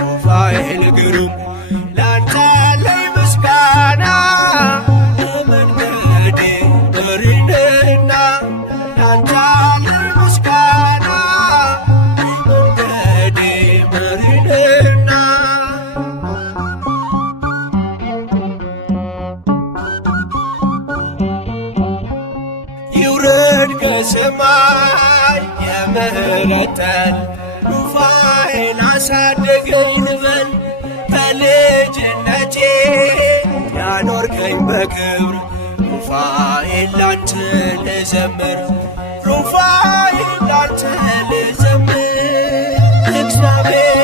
ሩፋኤል ግሩም ላንተ አለኝ ምስጋና የመንገዴ መሪነህና ላንተ አለኝ ምስጋና የመንገዴ መሪነህና ይውረድ ከሰማይ የምህረት ጠል ሩፋኤል አሳደገኝ ልበል ከልጅነቴ ያኖርከኝ በክብር ሩፋኤል ላንተ ልዘምር ሩፋኤል ላንተ ልዘምር እግዚአብሔር